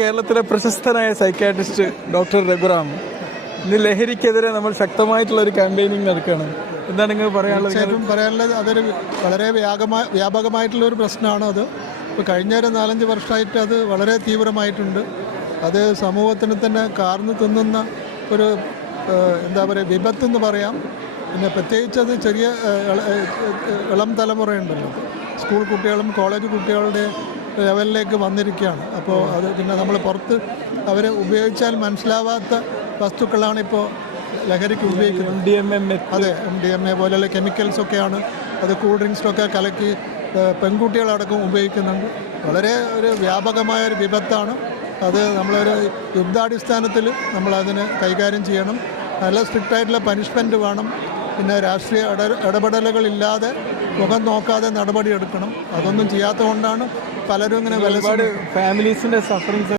കേരളത്തിലെ പ്രശസ്തനായ psychiatrist doctor Raghuram ഇന്ന് ലഹരിക്കെതിരെ നമ്മൾ ശക്തമായിട്ടുള്ള ഒരു ക്യാമ്പയിനിങ് നടക്കുകയാണ്. എന്താണ് നിങ്ങൾ പറയാനുള്ളത്? അതൊരു വളരെ വ്യാപകമായിട്ടുള്ള ഒരു പ്രശ്നമാണ്. അത് ഇപ്പോൾ കഴിഞ്ഞ ഒരു 4-5 വർഷമായിട്ട് അത് വളരെ തീവ്രമായിട്ടുണ്ട്. അത് സമൂഹത്തിന് തന്നെ കാർന്നു തിന്നുന്ന ഒരു എന്താ പറയുക, വിപത്തെന്ന് പറയാം. പിന്നെ പ്രത്യേകിച്ച് അത് ചെറിയ ഇളം തലമുറയുണ്ടല്ലോ, സ്കൂൾ കുട്ടികളും കോളേജ് കുട്ടികളുടെ ലെവലിലേക്ക് വന്നിരിക്കുകയാണ്. അപ്പോൾ അത് പിന്നെ നമ്മൾ പുറത്ത് അവർ ഉപയോഗിച്ചാൽ മനസ്സിലാവാത്ത വസ്തുക്കളാണ് ഇപ്പോൾ ലഹരിക്ക് ഉപയോഗിക്കുന്നത്. അതെ, MDMA പോലെയുള്ള കെമിക്കൽസൊക്കെയാണ് അത് കൂൾ ഡ്രിങ്ക്സിലൊക്കെ കലക്കി പെൺകുട്ടികളടക്കം ഉപയോഗിക്കുന്നുണ്ട്. വളരെ ഒരു വ്യാപകമായ ഒരു വിപത്താണ് അത്. നമ്മളൊരു യുദ്ധാടിസ്ഥാനത്തിൽ നമ്മളതിനെ കൈകാര്യം ചെയ്യണം. നല്ല സ്ട്രിക്റ്റായിട്ടുള്ള പനിഷ്മെൻറ്റ് വേണം. പിന്നെ രാഷ്ട്രീയ ഇടപെടലുകളില്ലാതെ മുഖം നോക്കാതെ നടപടിയെടുക്കണം. അതൊന്നും ചെയ്യാത്തത് കൊണ്ടാണ് പലരും ഇങ്ങനെ ഫാമിലീസിൻ്റെ സഫറിങ്സ്